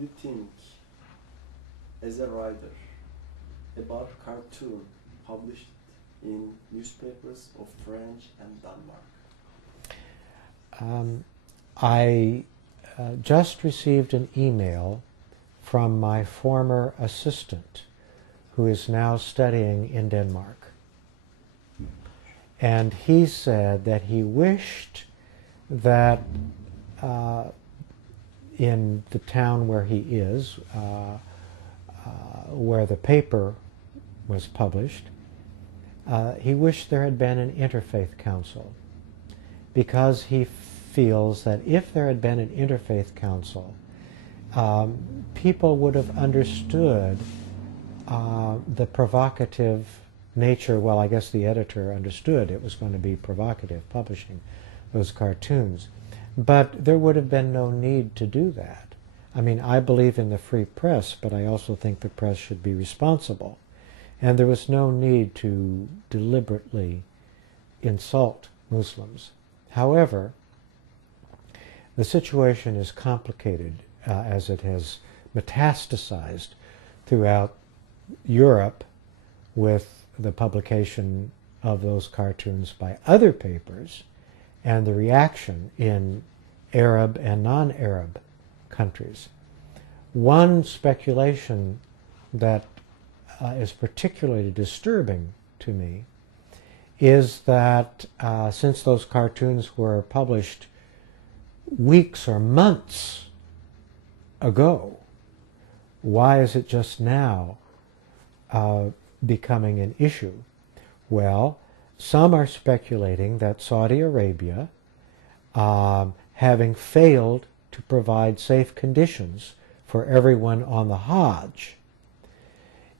You think, as a writer, about cartoon published in newspapers of French and Denmark? I just received an email from my former assistant, who is now studying in Denmark. And he said that he wished that in the town where he is, where the paper was published, he wished there had been an interfaith council, because he feels that if there had been an interfaith council, people would have understood the provocative nature. Well, I guess the editor understood it was going to be provocative, publishing those cartoons. But there would have been no need to do that. I mean, I believe in the free press, but I also think the press should be responsible. And there was no need to deliberately insult Muslims. However, the situation is complicated as it has metastasized throughout Europe with the publication of those cartoons by other papers and the reaction in Arab and non-Arab countries. One speculation that is particularly disturbing to me is that since those cartoons were published weeks or months ago, why is it just now becoming an issue? Well, some are speculating that Saudi Arabia, having failed to provide safe conditions for everyone on the Hajj,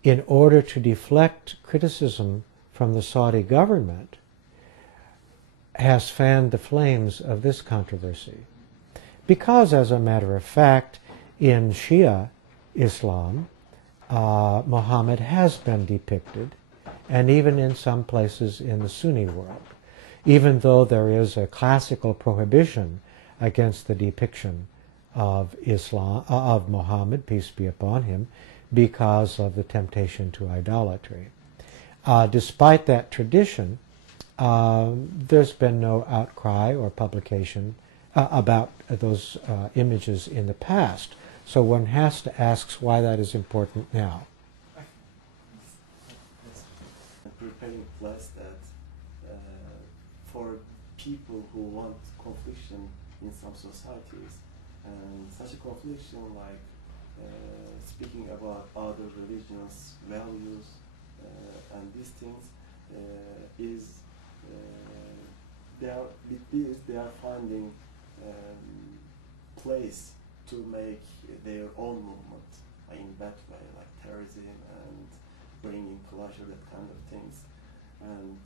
in order to deflect criticism from the Saudi government, has fanned the flames of this controversy. Because, as a matter of fact, in Shia Islam, Muhammad has been depicted, and even in some places in the Sunni world, even though there is a classical prohibition against the depiction of Islam, of Muhammad, peace be upon him, because of the temptation to idolatry. Despite that tradition, there's been no outcry or publication about those images in the past. So one has to ask why that is important now. Preparing class that for people who want confliction in some societies, and such a confliction like speaking about other religions, values, and these things is they are finding place to make their own movement in that way, like terrorism and bringing closure, that kind of things. And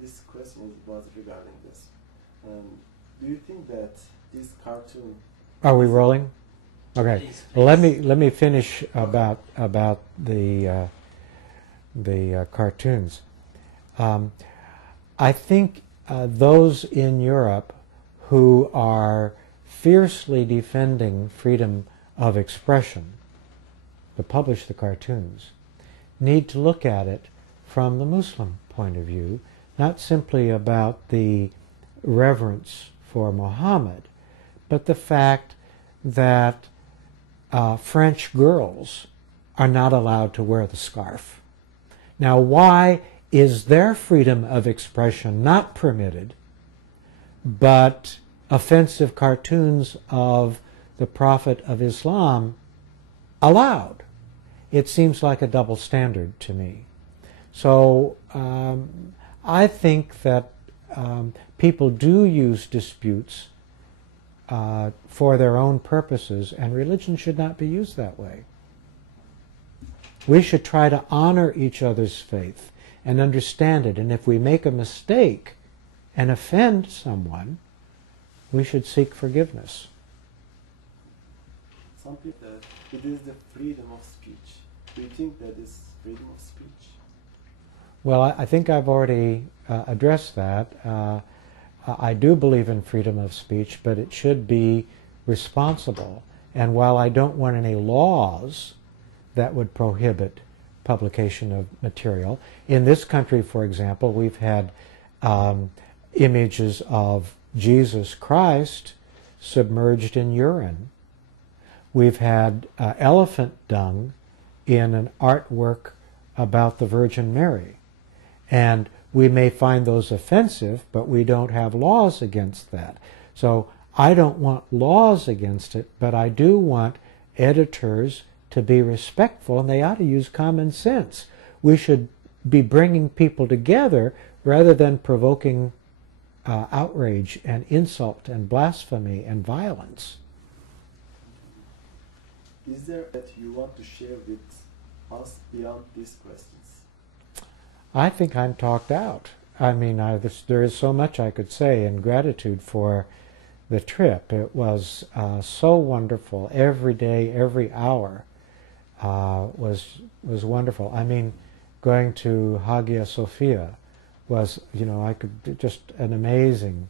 this question was regarding this. Do you think that this cartoon? Are we rolling? Okay. Please. Well, let me finish about the cartoons. I think those in Europe who are fiercely defending freedom of expression to publish the cartoons need to look at it from the Muslim point of view, not simply about the reverence for Muhammad, but the fact that French girls are not allowed to wear the scarf. Now, why is their freedom of expression not permitted, but offensive cartoons of the Prophet of Islam allowed? It seems like a double standard to me. So I think that people do use disputes for their own purposes, and religion should not be used that way. We should try to honor each other's faith and understand it, and if we make a mistake and offend someone, we should seek forgiveness. Some people, it is the freedom of speech. Do you think that is freedom of speech? Well, I think I've already addressed that. I do believe in freedom of speech, but it should be responsible. And while I don't want any laws that would prohibit publication of material, in this country, for example, we've had images of Jesus Christ submerged in urine. We've had elephant dung in an artwork about the Virgin Mary. And we may find those offensive, but we don't have laws against that. So I don't want laws against it, but I do want editors to be respectful, and they ought to use common sense. We should be bringing people together rather than provoking outrage and insult and blasphemy and violence. Is there that you want to share with us beyond these questions? I think I'm talked out. I mean, there is so much I could say in gratitude for the trip. It was so wonderful. Every day, every hour was wonderful. I mean, going to Hagia Sophia was, I could just an amazing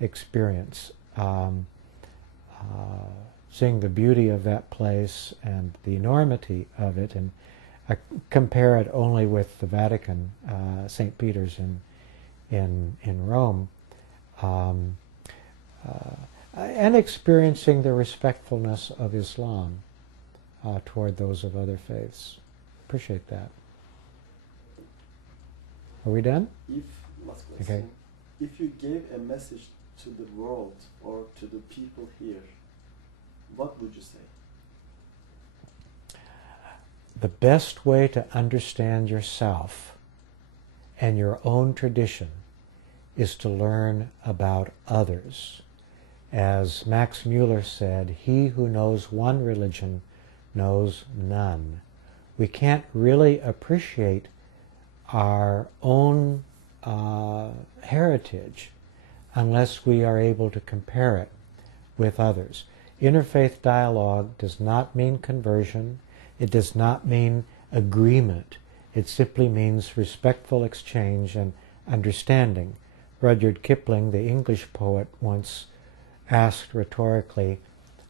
experience. Seeing the beauty of that place and the enormity of it, and I compare it only with the Vatican, St. Peter's in Rome, and experiencing the respectfulness of Islam toward those of other faiths. Appreciate that. Are we done? Last question. Okay. If you gave a message to the world or to the people here, what would you say? The best way to understand yourself and your own tradition is to learn about others. As Max Mueller said, he who knows one religion knows none. We can't really appreciate our own heritage unless we are able to compare it with others. Interfaith dialogue does not mean conversion. It does not mean agreement. It simply means respectful exchange and understanding. Rudyard Kipling, the English poet, once asked rhetorically,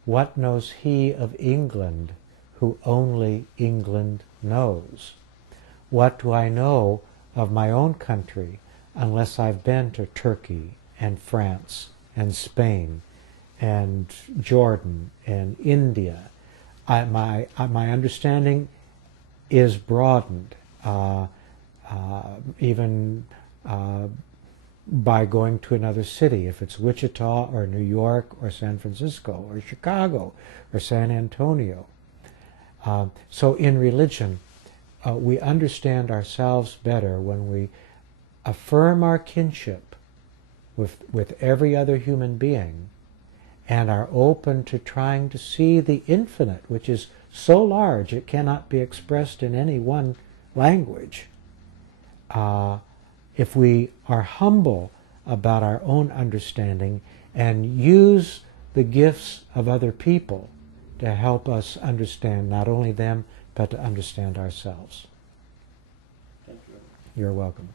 "What knows he of England who only England knows? What do I know of my own country unless I've been to Turkey and France and Spain and Jordan and India?" My understanding is broadened, even by going to another city, if it's Wichita or New York or San Francisco or Chicago or San Antonio. So in religion, we understand ourselves better when we affirm our kinship with every other human being and are open to trying to see the infinite, which is so large it cannot be expressed in any one language. If we are humble about our own understanding and use the gifts of other people to help us understand not only them, but to understand ourselves. Thank you. You're welcome.